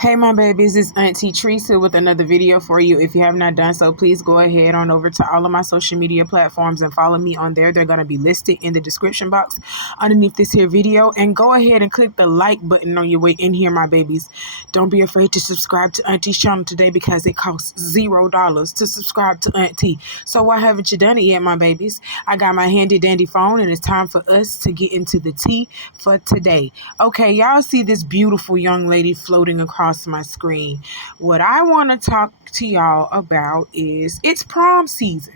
Hey my babies, it's Auntie Trice with another video for you. If you have not done so, please go ahead on over to all of my social media platforms and follow me on there. They're going to be listed in the description box underneath this here video. And go ahead and click the like button on your way in here, my babies. Don't be afraid to subscribe to Auntie's channel today because it costs $0 to subscribe to Auntie. So why haven't you done it yet, my babies? I got my handy dandy phone and it's time for us to get into the tea for today. Okay, y'all see this beautiful young lady floating across my screen. What I want to talk to y'all about is it's prom season.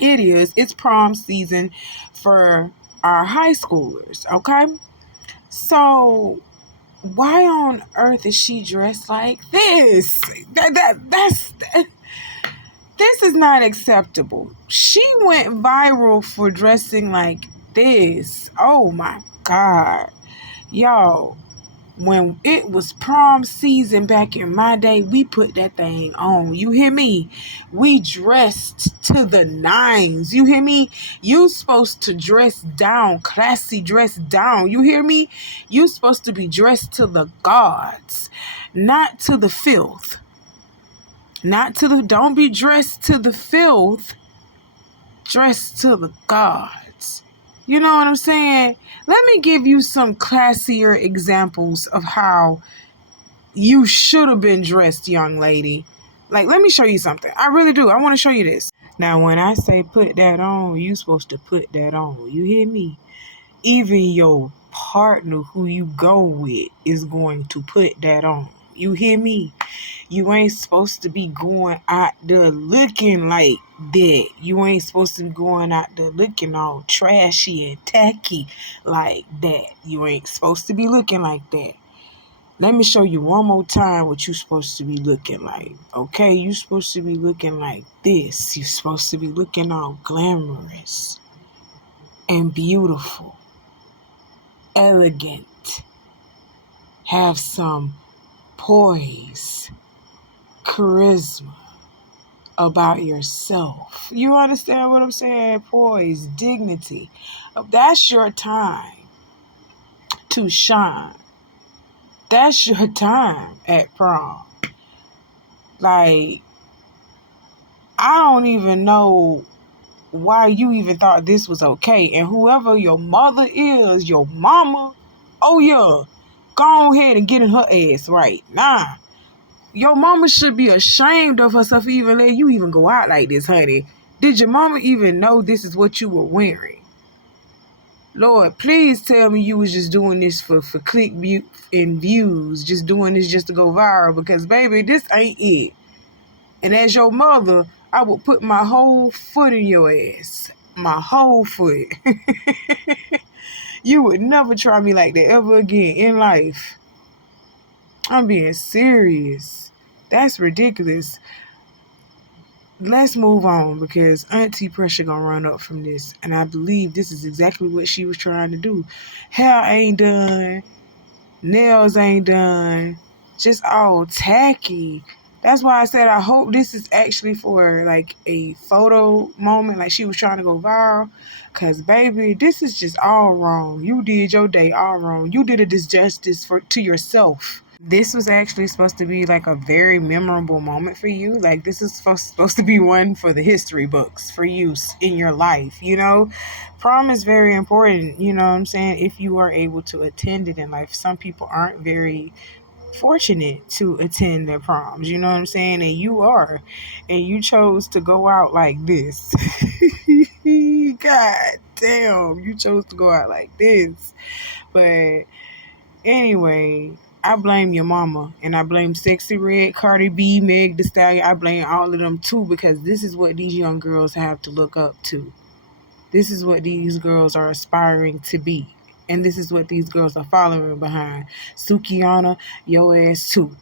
It's prom season for our high schoolers, okay? So why on earth is she dressed like this? This is not acceptable. She went viral for dressing like this. Oh my God. Y'all, when it was prom season back in my day, we put that thing on. You hear me? We dressed to the nines. You hear me? You supposed to dress down, classy dress down. You hear me? You supposed to be dressed to the gods, not to the filth. Don't be dressed to the filth. Dress to the gods. You know what I'm saying? Let me give you some classier examples of how you should have been dressed, young lady. Like, let me show you something. I really do. I want to show you this. Now, when I say put that on, you supposed to put that on. You hear me? Even your partner who you go with is going to put that on. You hear me? You ain't supposed to be going out there looking like that. You ain't supposed to be going out there looking all trashy and tacky like that. You ain't supposed to be looking like that. Let me show you one more time what you're supposed to be looking like. Okay, you're supposed to be looking like this. You're supposed to be looking all glamorous and beautiful, elegant. Have some poise, charisma about yourself. You understand what I'm saying? Poise, dignity. That's your time to shine. That's your time at prom. Like, I don't even know why you even thought this was okay. And whoever your mother is, your mama, oh yeah, go ahead and get in her ass right. Nah. Your mama should be ashamed of herself even letting you even go out like this, honey. Did your mama even know this is what you were wearing? Lord, please tell me you was just doing this for click and views, just doing this just to go viral, because, baby, this ain't it. And as your mother, I would put my whole foot in your ass. My whole foot. You would never try me like that ever again in life. I'm being serious. That's ridiculous. Let's move on because Auntie pressure gonna run up from this. And I believe this is exactly what she was trying to do. Hair ain't done. Nails ain't done. Just all tacky. That's why I said I hope this is actually for like a photo moment. Like she was trying to go viral. Because, baby, this is just all wrong. You did your day all wrong. You did a disjustice to yourself. This was actually supposed to be like a very memorable moment for you. Like, this is supposed to be one for the history books for you in your life, you know? Prom is very important, you know what I'm saying, if you are able to attend it in life. Some people aren't very fortunate to attend their proms, you know what I'm saying? And you are. And you chose to go out like this. God damn, you chose to go out like this. But anyway, I blame your mama, and I blame Sexy Red, Cardi B, Meg Thee Stallion. I blame all of them too, because this is what these young girls have to look up to. This is what these girls are aspiring to be, and this is what these girls are following behind. Sukiana, your ass too.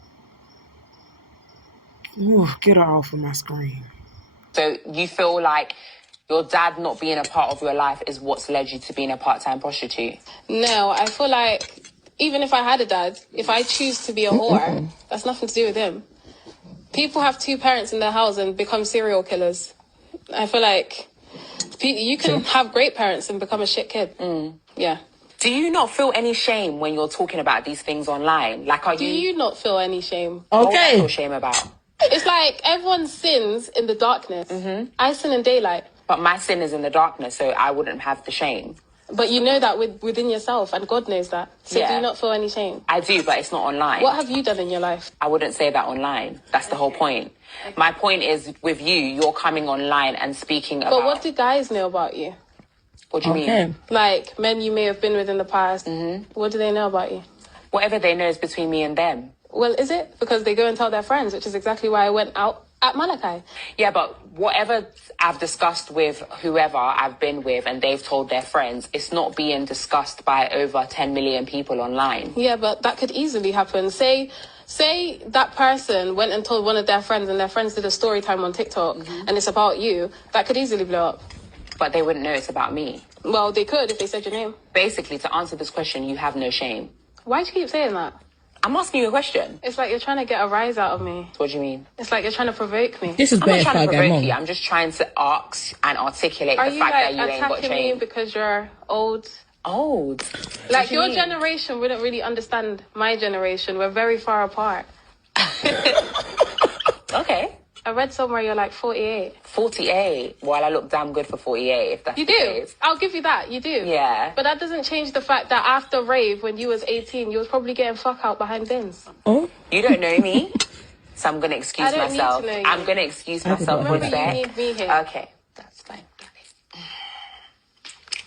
Ooh, get her off of my screen. So you feel like your dad not being a part of your life is what's led you to being a part-time prostitute? No, I feel like even if I had a dad, if I choose to be a whore, that's nothing to do with him. People have two parents in their house and become serial killers. I feel like you can have great parents and become a shit kid. Yeah. Do you not feel any shame when you're talking about these things online? Like, Do you not feel any shame? What do I Okay. feel shame about? It's like everyone sins in the darkness. I sin in daylight. But my sin is in the darkness, so I wouldn't have the shame. But you know that within yourself, and God knows that. So Yeah. do you not feel any shame? I do, but it's not online. What have you done in your life? I wouldn't say that online. That's the whole point. My point is, with you, you're coming online and speaking about... But what do guys know about you? What do you mean? Like, men you may have been with in the past. What do they know about you? Whatever they know is between me and them. Well, is it? Because they go and tell their friends, which is exactly why I went out at Malachi. Yeah, but whatever I've discussed with whoever I've been with and they've told their friends, it's not being discussed by over 10 million people online. Yeah, but that could easily happen. Say that person went and told one of their friends and their friends did a story time on TikTok and it's about you. That could easily blow up. But they wouldn't know it's about me. Well, they could if they said your name. Basically, to answer this question, you have no shame. Why do you keep saying that? I'm asking you a question. It's like you're trying to get a rise out of me. What do you mean? It's like you're trying to provoke me. This is I'm not bad trying to provoke Mom. you. I'm just trying to ask and articulate Are the you fact like that you ain't got attacking shame. me because you're old? Old? Like your generation wouldn't really understand my generation. We're very far apart. Okay. I read somewhere you're like 48. 48. Well, I look damn good for 48, if that's You the do. case. I'll give you that. You do. Yeah. But that doesn't change the fact that after rave, when you was 18, you was probably getting fuck out behind bins. Oh, You don't know me, so I'm going to excuse I don't need myself. to know you. I'm going to excuse myself for a Remember, you sec. need me here. Okay, that's fine.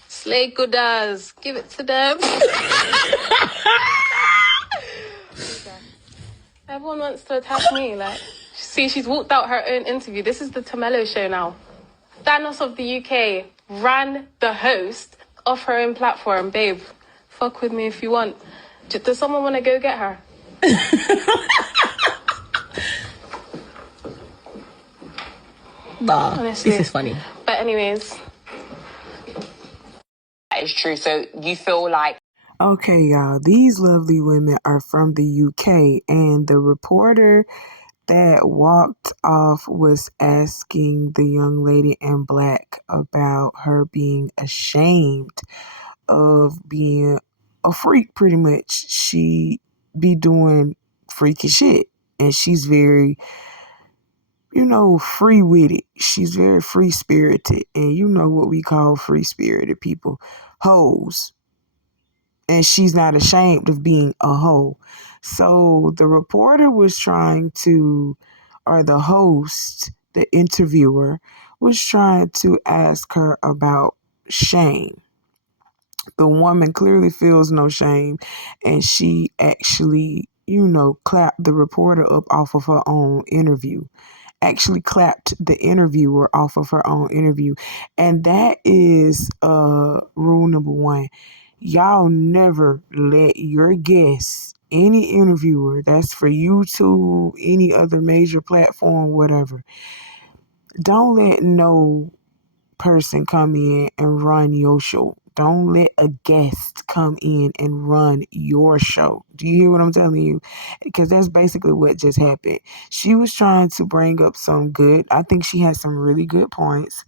Slay gooders. Give it to them. Everyone wants to attack me. Like, see, she's walked out her own interview. This is the Tamello show now. Thanos of the UK ran the host off her own platform. Babe, fuck with me if you want. Does someone want to go get her? nah. Honestly. This is funny. But anyways, That is true. So you feel like... Okay, y'all, these lovely women are from the UK, and the reporter that walked off was asking the young lady in black about her being ashamed of being a freak, pretty much. She be doing freaky shit, and she's very, free with it. She's very free spirited, and you know what we call free spirited people, hoes. And she's not ashamed of being a hoe. So the reporter was trying to, or the host, the interviewer, was trying to ask her about shame. The woman clearly feels no shame, and she actually, clapped the reporter up off of her own interview. Actually clapped the interviewer off of her own interview. And that is rule number one. Y'all never let your guests, any interviewer, that's for YouTube, any other major platform, whatever, don't let no person come in and run your show. Don't let a guest come in and run your show. Do you hear what I'm telling you? Because that's basically what just happened. She was trying to bring up I think she had some really good points.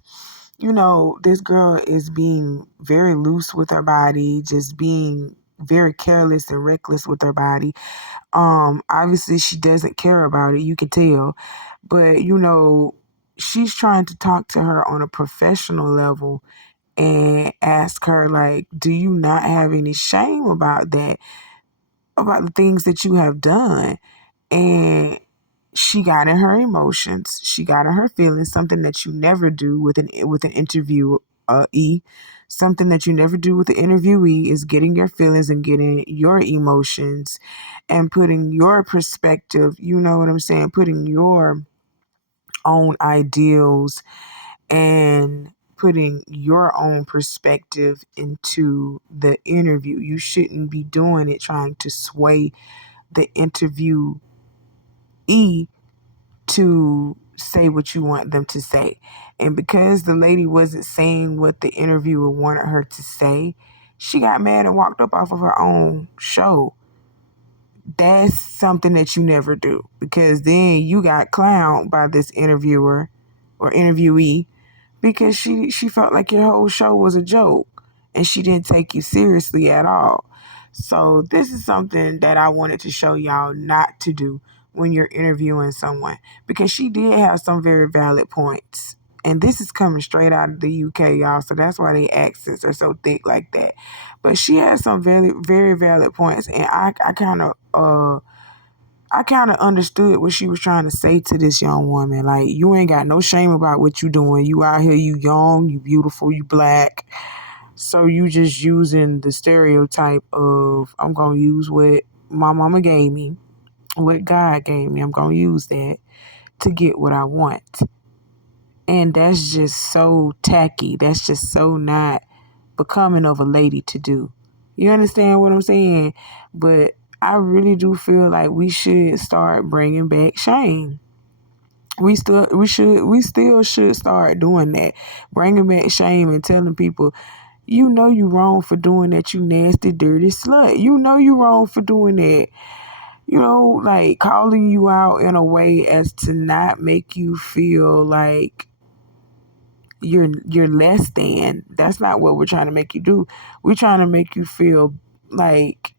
This girl is being very loose with her body, just being very careless and reckless with her body. Obviously she doesn't care about it, you can tell. But, she's trying to talk to her on a professional level and ask her, like, do you not have any shame about that, about the things that you have done? And she got in her emotions. She got in her feelings, something that you never do with an interviewee. Something that you never do with the interviewee is getting your feelings and getting your emotions and putting your perspective, you know what I'm saying, putting your own ideals and putting your own perspective into the interview. You shouldn't be doing it trying to sway the interviewee to say what you want them to say. And because the lady wasn't saying what the interviewer wanted her to say, she got mad and walked up off of her own show. That's something that you never do, because then you got clowned by this interviewer or interviewee because she felt like your whole show was a joke. and she didn't take you seriously at all. So this is something that I wanted to show y'all not to do when you're interviewing someone, because she did have some very valid points. And this is coming straight out of the UK, y'all. So that's why they accents are so thick like that. But she had some very, very valid points. And I kind of understood what she was trying to say to this young woman. Like, you ain't got no shame about what you doing. You out here, you young, you beautiful, you black. So you just using the stereotype of, I'm going to use what my mama gave me, what God gave me. I'm going to use that to get what I want. And that's just so tacky. That's just so not becoming of a lady to do. You understand what I'm saying? But I really do feel like we should start bringing back shame. We still should start doing that. Bringing back shame and telling people, you know you wrong for doing that, you nasty, dirty slut. You know you wrong for doing that. You know, like calling you out in a way as to not make you feel like you're less than. That's not what we're trying to make you do. We're trying to make you feel like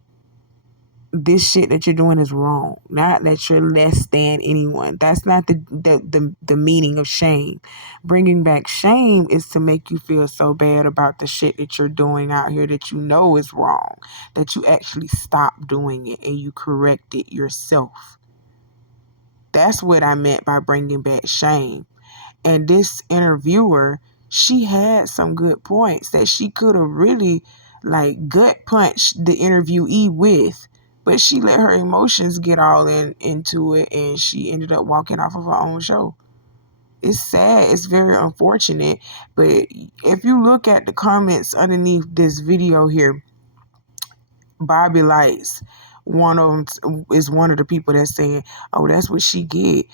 this shit that you're doing is wrong, not that you're less than anyone. That's not the meaning of shame. Bringing back shame is to make you feel so bad about the shit that you're doing out here that you know is wrong, that you actually stop doing it and you correct it yourself. That's what I meant by bringing back shame. And this interviewer, she had some good points that she could have really like gut punched the interviewee with, but she let her emotions get all into it, and she ended up walking off of her own show. It's sad. It's very unfortunate. But if you look at the comments underneath this video here, Bobby Lights, one of them is one of the people that's saying, "Oh, that's what she get."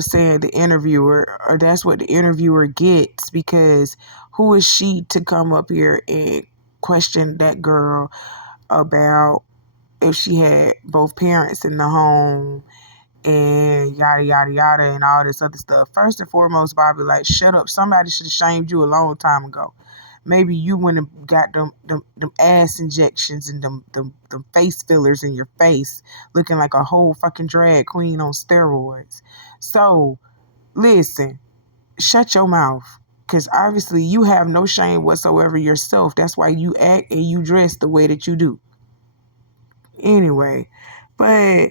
Saying the interviewer, or that's what the interviewer gets, because who is she to come up here and question that girl about if she had both parents in the home and yada yada yada and all this other stuff. First and foremost, Bobby, like, shut up. Somebody should have shamed you a long time ago. Maybe you went and got them ass injections and them face fillers in your face, looking like a whole fucking drag queen on steroids. So, listen, shut your mouth. Because obviously you have no shame whatsoever yourself. That's why you act and you dress the way that you do. Anyway, but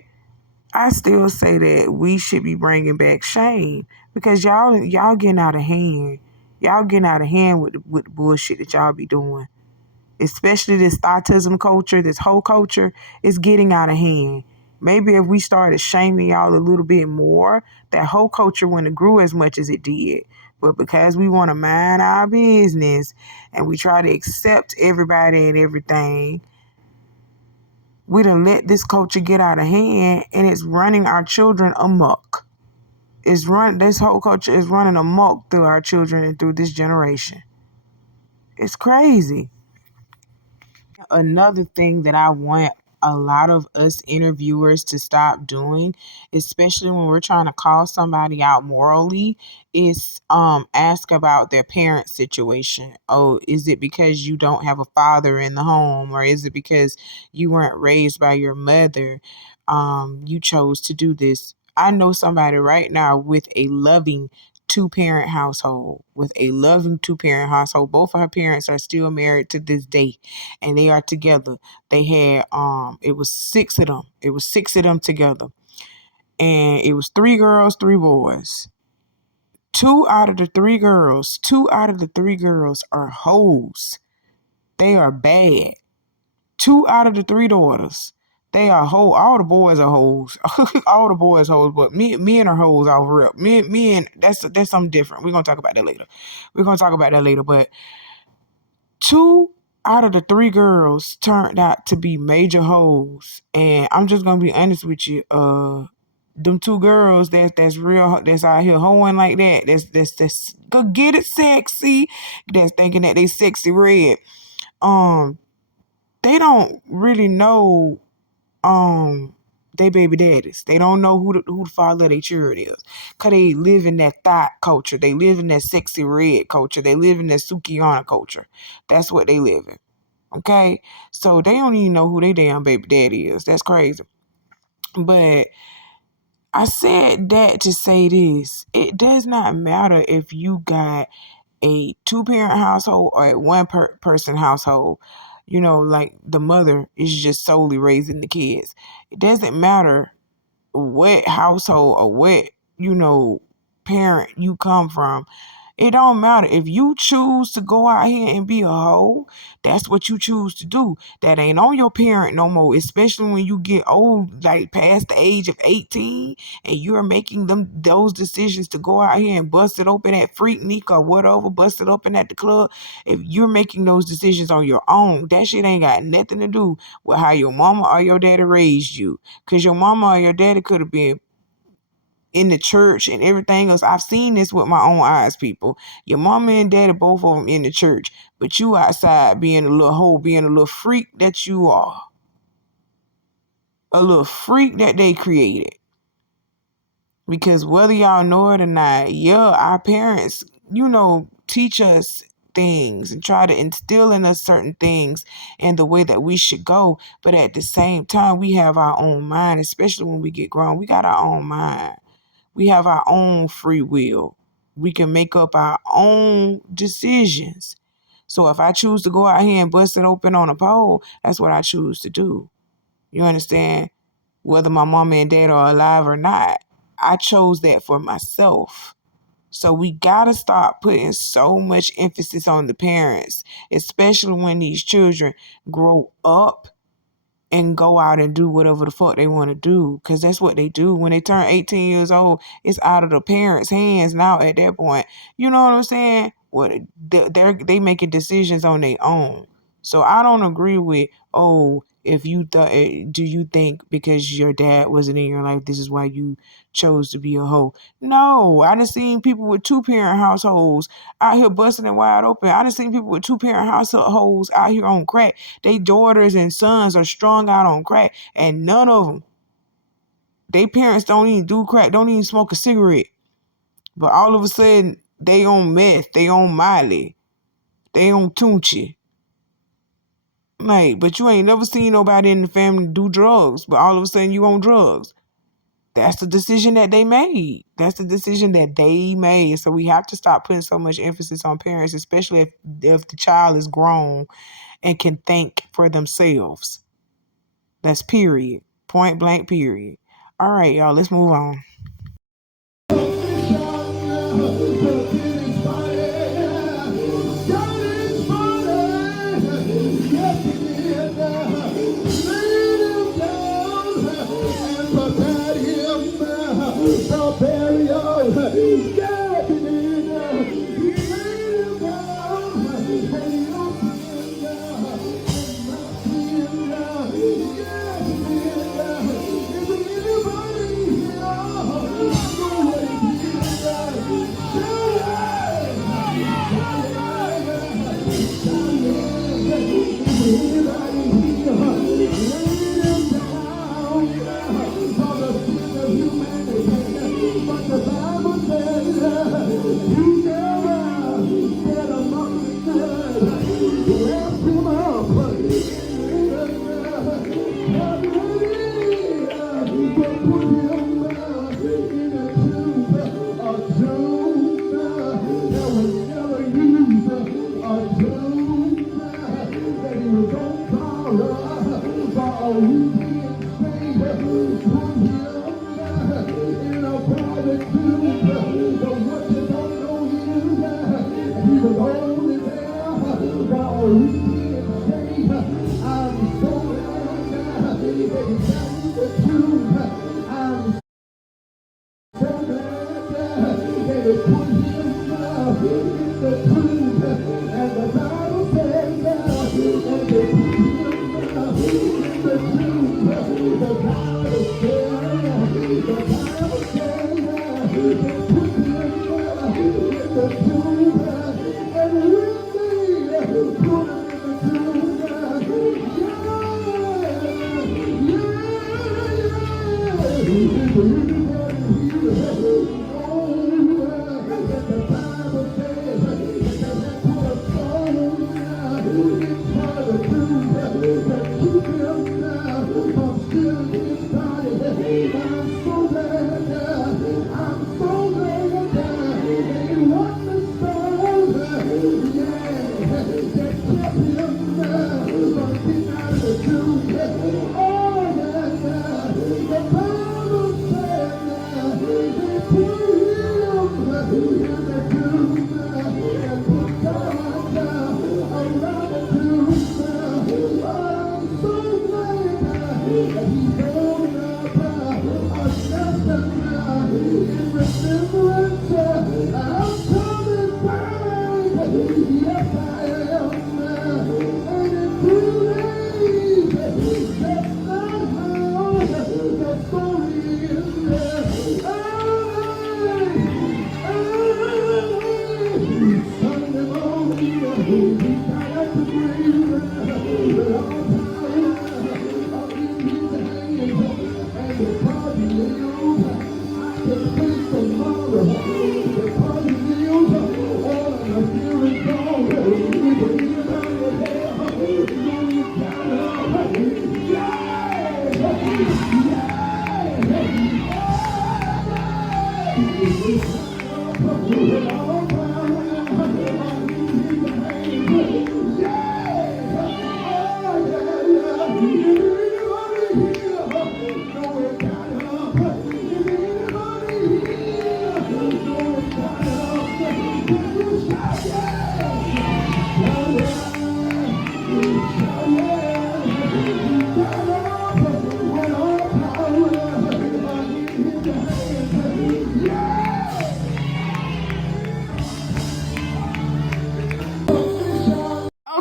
I still say that we should be bringing back shame, because y'all getting out of hand. Y'all getting out of hand with the bullshit that y'all be doing. Especially this autism culture, this whole culture is getting out of hand. Maybe if we started shaming y'all a little bit more, that whole culture wouldn't have grew as much as it did. But because we want to mind our business and we try to accept everybody and everything, we done let this culture get out of hand, and it's running our children amok. This whole culture is running amok through our children and through this generation. It's crazy. Another thing that I want a lot of us interviewers to stop doing, especially when we're trying to call somebody out morally, is ask about their parent situation. Oh, is it because you don't have a father in the home, or is it because you weren't raised by your mother? You chose to do this. I know somebody right now with a loving two-parent household. Both of her parents are still married to this day, and they are together. They had it was six of them. It was six of them together. And it was three girls, three boys. Two out of the three girls are hoes. They are bad. Two out of the three daughters, they are hoes. All the boys are hoes. All the boys hoes, but me and her hoes off rip. Me and that's something different. We're gonna talk about that later. But two out of the three girls turned out to be major hoes. And I'm just gonna be honest with you. Them two girls that's real, that's out here hoeing like that. That's go get it sexy. That's thinking that they sexy red. They don't really know they baby daddies. They don't know who the father of their children is. Because they live in that thought culture. They live in that sexy red culture. They live in that Sukihana culture. That's what they live in. Okay? So they don't even know who their damn baby daddy is. That's crazy. But I said that to say this. It does not matter if you got a 2-parent household or a one-person household. You know, like the mother is just solely raising the kids. It doesn't matter what household or what, parent you come from. It don't matter. If you choose to go out here and be a hoe, that's what you choose to do. That ain't on your parent no more, especially when you get old, like past the age of 18, and you're making those decisions to go out here and bust it open at Freaknik or whatever, bust it open at the club. If you're making those decisions on your own, that shit ain't got nothing to do with how your mama or your daddy raised you. Because your mama or your daddy could have been in the church and everything else. I've seen this with my own eyes, people. Your mama and daddy, both of them in the church, but you outside being a little hoe, being a little freak that you are. A little freak that they created. Because whether y'all know it or not, our parents, teach us things and try to instill in us certain things and the way that we should go. But at the same time, we have our own mind, especially when we get grown. We got our own mind. We have our own free will. We can make up our own decisions. So if I choose to go out here and bust it open on a pole, that's what I choose to do. You understand? Whether my mama and dad are alive or not, I chose that for myself. So we got to stop putting so much emphasis on the parents, especially when these children grow up and go out and do whatever the fuck they want to do, because that's what they do. When they turn 18 years old, it's out of the parents' hands now at that point. You know what I'm saying? What they making decisions on their own. So I don't agree with, if you thought, do you think because your dad wasn't in your life, this is why you chose to be a hoe? No, I done seen people with 2-parent households out here busting it wide open. I done seen people with 2-parent households out here on crack. They daughters and sons are strung out on crack, and none of them, they parents don't even do crack, don't even smoke a cigarette. But all of a sudden, they on meth, they on Miley, they on Tunchi. Like, but you ain't never seen nobody in the family do drugs, but all of a sudden you on drugs. That's the decision that they made. So we have to stop putting so much emphasis on parents, especially if the child is grown and can think for themselves. That's period. Point blank period. All right, y'all, let's move on.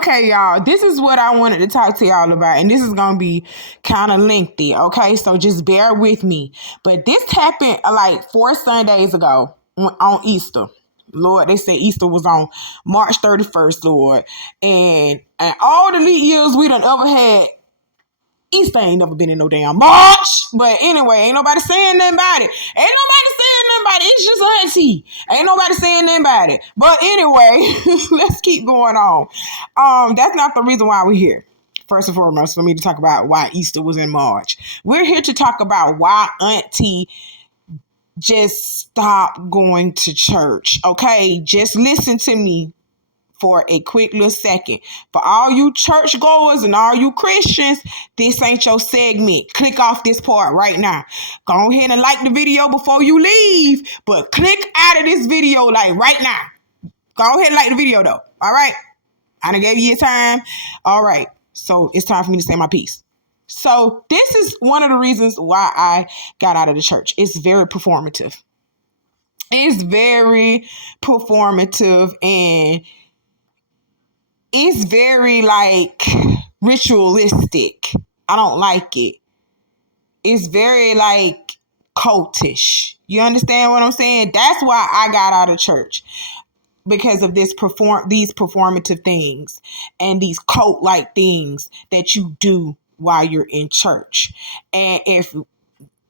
Okay, y'all, this is what I wanted to talk to y'all about, and this is going to be kind of lengthy, okay? So just bear with me. But this happened like 4 Sundays ago on Easter. Lord, they said Easter was on March 31st, Lord. And all the leap years we done ever had, Easter ain't never been in no damn March. But anyway, ain't nobody saying nothing about it. Ain't nobody saying nothing about it. It's just Auntie. Ain't nobody saying nothing about it. But anyway, let's keep going on. That's not the reason why we're here. First and foremost, for me to talk about why Easter was in March. We're here to talk about why Auntie just stopped going to church. Okay, just listen to me for a quick little second. For all you church goers and all you Christians, this ain't your segment. Click off this part right now. Go ahead and like the video before you leave, but click out of this video like right now. Go ahead and like the video though. All right. I done gave you your time. All right. So it's time for me to say my piece. So this is one of the reasons why I got out of the church. It's very performative. It's very performative, and it's very like ritualistic. I don't like it. It's very like cultish. You understand what I'm saying? That's why I got out of church. Because of these performative things and these cult-like things that you do while you're in church. And if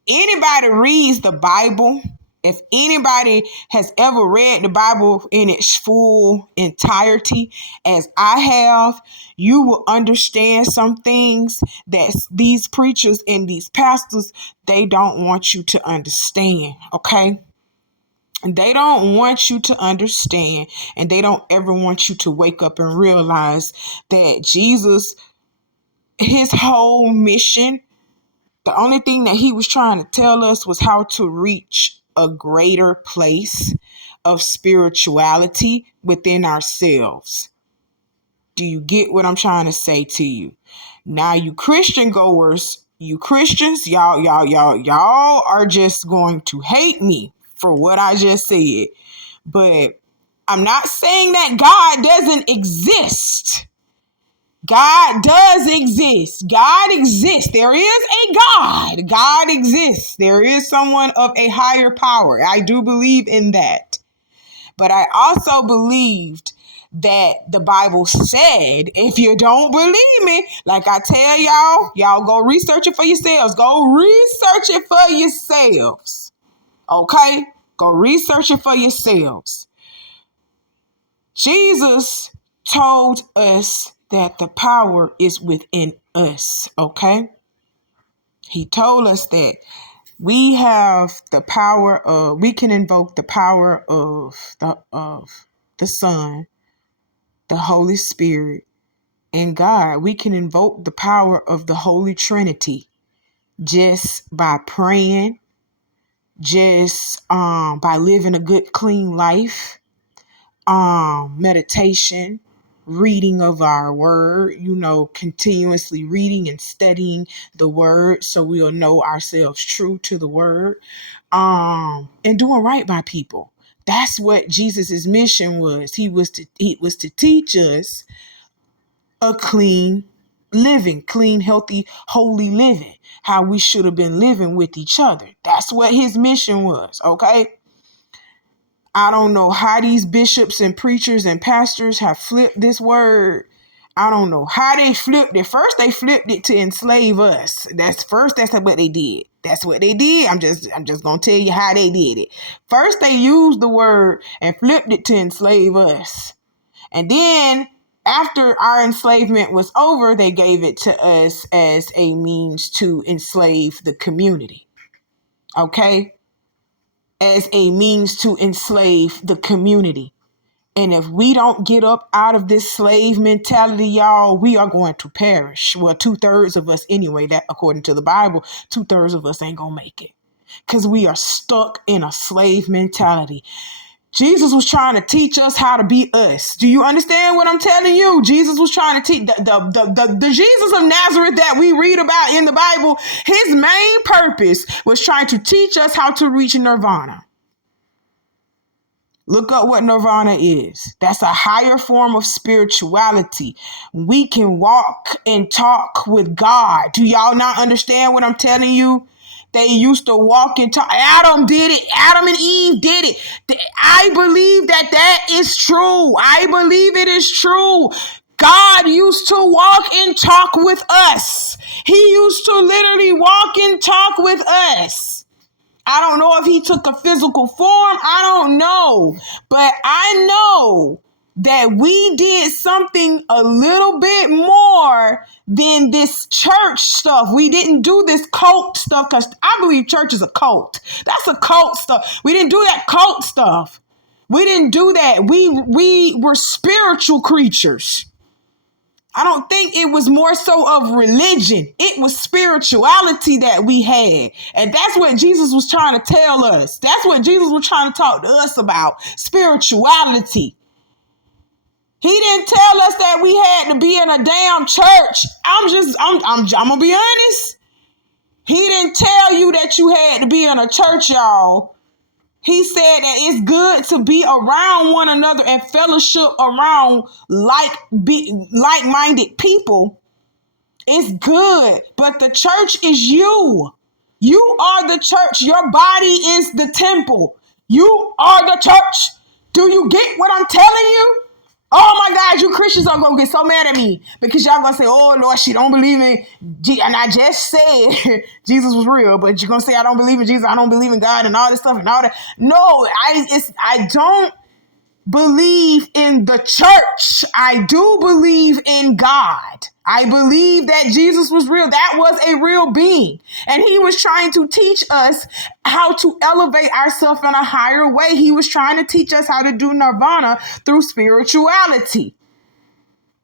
anybody reads the Bible, if anybody has ever read the Bible in its full entirety, as I have, you will understand some things that these preachers and these pastors, they don't want you to understand, okay? They don't want you to understand, and they don't ever want you to wake up and realize that Jesus, his whole mission, the only thing that he was trying to tell us was how to reach a greater place of spirituality within ourselves. Do you get what I'm trying to say to you? Now, you Christian goers, you Christians, y'all are just going to hate me for what I just said. But I'm not saying that God doesn't exist. God does exist. God exists. There is a God. God exists. There is someone of a higher power. I do believe in that. But I also believed that the Bible said, if you don't believe me, like I tell y'all go research it for yourselves. Go research it for yourselves. Okay? Go research it for yourselves. Jesus told us that the power is within us, okay? He told us that we have the power of, we can invoke the power of the Son, the Holy Spirit, and God. We can invoke the power of the Holy Trinity just by praying, just by living a good, clean life, meditation, reading of our word, continuously reading and studying the word so we'll know ourselves true to the word, and doing right by people. That's what Jesus's mission was. He was to teach us a clean living, clean, healthy, holy living, how we should have been living with each other. That's what his mission was, okay? I don't know how these bishops and preachers and pastors have flipped this word. I don't know how they flipped it. First, they flipped it to enslave us. That's what they did. That's what they did. I'm just gonna tell you how they did it. First, they used the word and flipped it to enslave us. And then after our enslavement was over, they gave it to us as a means to enslave the community. Okay? As a means to enslave the community. And if we don't get up out of this slave mentality, y'all, we are going to perish. Well, 2/3 of us anyway, that according to the Bible, 2/3 of us ain't gonna make it. Because we are stuck in a slave mentality. Jesus was trying to teach us how to be us. Do you understand what I'm telling you? Jesus was trying to teach the Jesus of Nazareth that we read about in the Bible. His main purpose was trying to teach us how to reach nirvana. Look up what nirvana is. That's a higher form of spirituality. We can walk and talk with God. Do y'all not understand what I'm telling you? They used to walk and talk. Adam did it. Adam and Eve did it. I believe that is true. I believe it is true. God used to walk and talk with us. He used to literally walk and talk with us. I don't know if he took a physical form. I don't know. But I know that we did something a little bit more than this church stuff. We didn't do this cult stuff because I believe church is a cult. That's a cult stuff. We didn't do that cult stuff. We didn't do that. We were spiritual creatures. I don't think it was more so of religion. It was spirituality that we had. And that's what Jesus was trying to tell us. That's what Jesus was trying to talk to us about. Spirituality. He didn't tell us that we had to be in a damn church. I'm gonna be honest. He didn't tell you that you had to be in a church, y'all. He said that it's good to be around one another and fellowship around like-minded people. It's good, but the church is you. You are the church. Your body is the temple. You are the church. Do you get what I'm telling you? Oh my God, you Christians are going to get so mad at me because y'all going to say, oh Lord, she don't believe in and I just said Jesus was real, but you're going to say, I don't believe in Jesus. I don't believe in God and all this stuff and all that. No, I don't believe in the church. I do believe in God. I believe that Jesus was real. That was a real being. And he was trying to teach us how to elevate ourselves in a higher way. He was trying to teach us how to do nirvana through spirituality.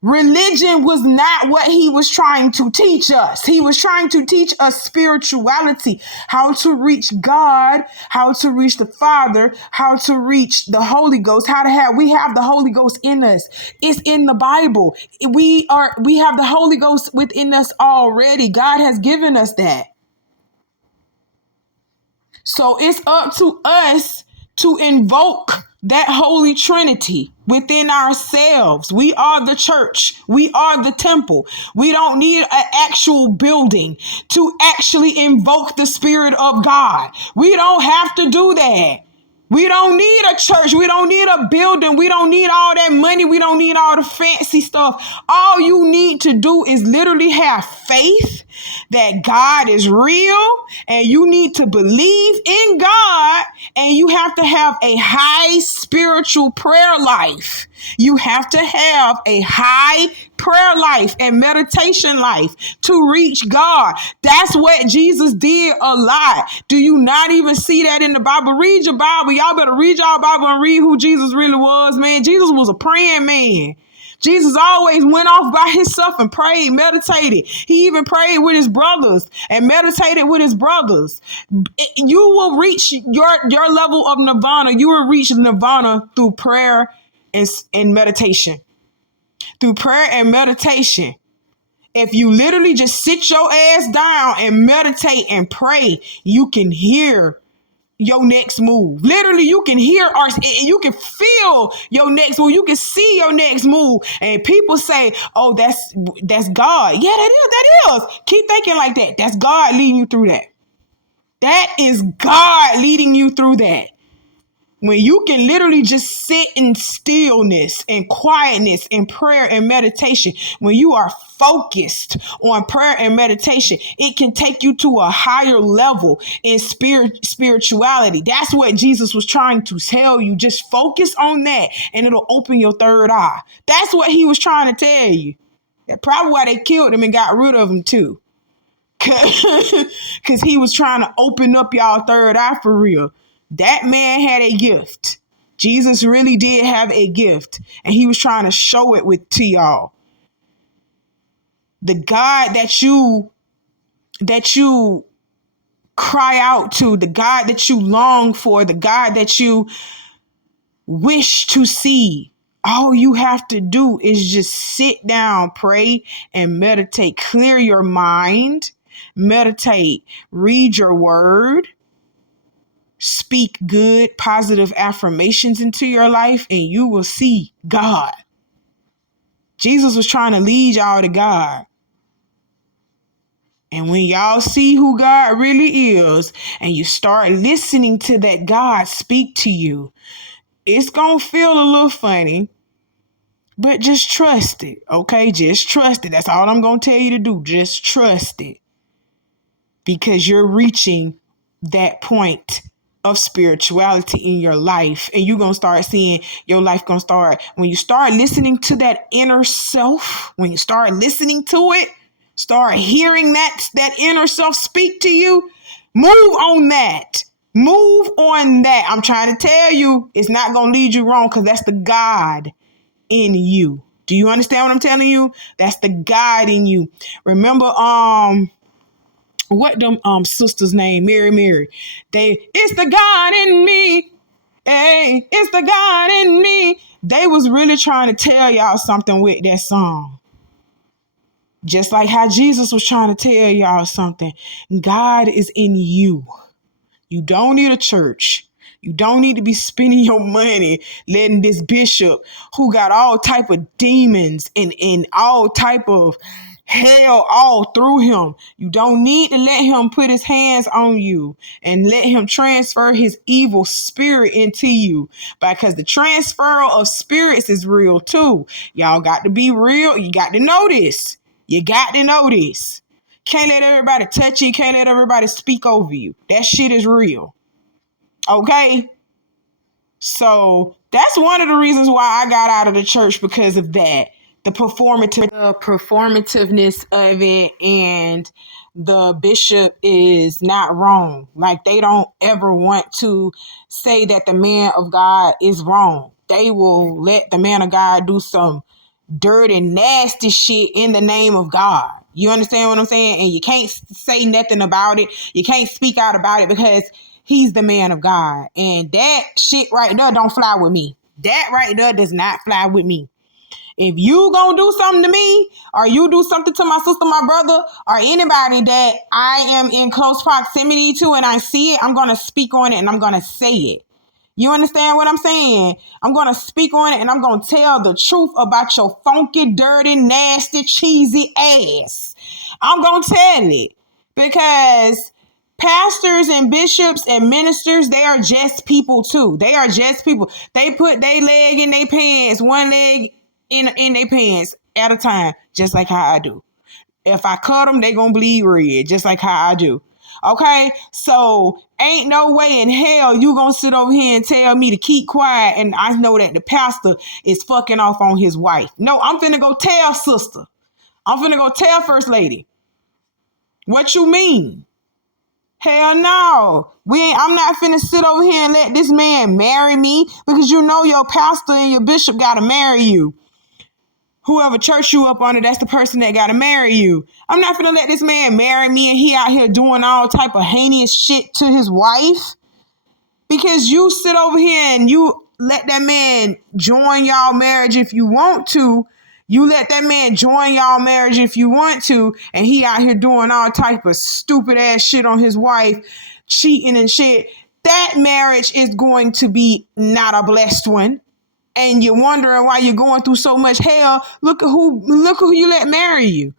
Religion was not what he was trying to teach us. He was trying to teach us spirituality, how to reach God, how to reach the Father, how to reach the Holy Ghost, we have the Holy Ghost in us. It's in the Bible. We have the Holy Ghost within us already. God has given us that. So it's up to us to invoke that Holy Trinity within ourselves. We are the church. We are the temple. We don't need an actual building to actually invoke the Spirit of God. We don't have to do that. We don't need a church. We don't need a building. We don't need all that money. We don't need all the fancy stuff. All you need to do is literally have faith that God is real, and you need to believe in God, and you have to have a high spiritual prayer life. You have to have a high prayer life and meditation life to reach God. That's what Jesus did a lot. Do you not even see that in the Bible? Read your Bible. Y'all better read your Bible and read who Jesus really was, man. Jesus was a praying man. Jesus always went off by himself and prayed, meditated. He even prayed with his brothers and meditated with his brothers. You will reach your level of nirvana. You will reach nirvana through prayer and meditation. Through prayer and meditation. If you literally just sit your ass down and meditate and pray, you can hear your next move. Literally, you can hear or you can feel your next move. You can see your next move. And people say, oh, that's God. Yeah, that is. Keep thinking like that. That's God leading you through that. That is God leading you through that. When you can literally just sit in stillness and quietness and prayer and meditation, when you are focused on prayer and meditation, it can take you to a higher level in spirituality. That's what Jesus was trying to tell you. Just focus on that and it'll open your third eye. That's what he was trying to tell you. That's probably why they killed him and got rid of him too. Because he was trying to open up y'all third eye for real. That man had a gift. Jesus really did have a gift, and he was trying to show it to y'all. The God that you cry out to, the God that you long for, the God that you wish to see. All you have to do is just sit down, pray, and meditate. Clear your mind, meditate, read your word, speak good, positive affirmations into your life, and you will see God. Jesus was trying to lead y'all to God. And when y'all see who God really is, and you start listening to that God speak to you, it's going to feel a little funny, but just trust it, okay? Just trust it. That's all I'm going to tell you to do. Just trust it. Because you're reaching that point of spirituality in your life. And you're going to start seeing your life going to start. When you start listening to that inner self, when you start listening to it, start hearing that inner self speak to you, move on that. Move on that. I'm trying to tell you, it's not going to lead you wrong because that's the God in you. Do you understand what I'm telling you? That's the God in you. Remember, what them sisters name? Mary. It's the God in me. Hey, it's the God in me. They was really trying to tell y'all something with that song. Just like how Jesus was trying to tell y'all something. God is in you. You don't need a church. You don't need to be spending your money letting this bishop who got all type of demons and all type of hell all through him. You don't need to let him put his hands on you and let him transfer his evil spirit into you, because the transfer of spirits is real too. Y'all got to be real. You got to know this. You got to know this. Can't let everybody touch you. Can't let everybody speak over you. That shit is real. Okay? So that's one of the reasons why I got out of the church, because of that. The performativeness of it, and the bishop is not wrong. Like, they don't ever want to say that the man of God is wrong. They will let the man of God do some dirty, nasty shit in the name of God. You understand what I'm saying? And you can't say nothing about it. You can't speak out about it because he's the man of God. And that shit right there don't fly with me. That right there does not fly with me. If you gonna do something to me, or you do something to my sister, my brother, or anybody that I am in close proximity to and I see it, I'm gonna speak on it and I'm gonna say it. You understand what I'm saying? I'm going to speak on it and I'm going to tell the truth about your funky, dirty, nasty, cheesy ass. I'm going to tell it, because pastors and bishops and ministers, they are just people too. They are just people. They put their leg in their pants, one leg in their pants at a time, just like how I do. If I cut them, they going to bleed red, just like how I do. Okay, so ain't no way in hell you gonna sit over here and tell me to keep quiet, and I know that the pastor is fucking off on his wife. No, I'm finna go tell sister. I'm finna go tell first lady. What you mean? Hell no. I'm not finna sit over here and let this man marry me, because you know your pastor and your bishop gotta marry you. Whoever church you up on it, that's the person that got to marry you. I'm not finna let this man marry me and he out here doing all type of heinous shit to his wife. Because you sit over here and you let that man join y'all marriage if you want to. You let that man join y'all marriage if you want to. And he out here doing all type of stupid ass shit on his wife, cheating and shit. That marriage is going to be not a blessed one. And you're wondering why you're going through so much hell. Look at who you let marry you.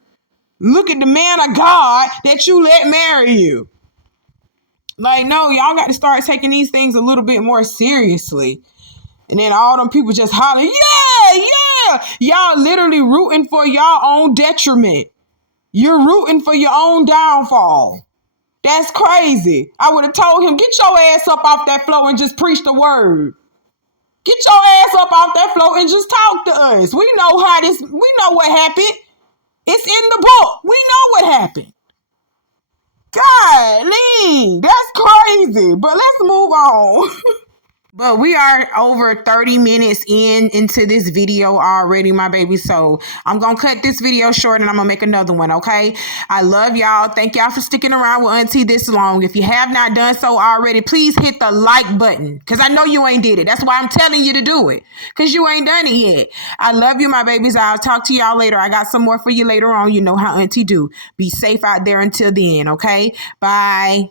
Look at the man of God that you let marry you. Like, no, y'all got to start taking these things a little bit more seriously. And then all them people just hollering, yeah. Y'all literally rooting for your own detriment. You're rooting for your own downfall. That's crazy. I would have told him, get your ass up off that floor and just preach the word. Get your ass up off that floor and just talk to us. We know what happened. It's in the book. We know what happened. Golly, that's crazy. But let's move on. But we are over 30 minutes into this video already, my baby. So I'm going to cut this video short and I'm going to make another one, okay? I love y'all. Thank y'all for sticking around with Auntie this long. If you have not done so already, please hit the like button because I know you ain't did it. That's why I'm telling you to do it because you ain't done it yet. I love you, my babies. I'll talk to y'all later. I got some more for you later on. You know how Auntie do. Be safe out there until then, okay? Bye.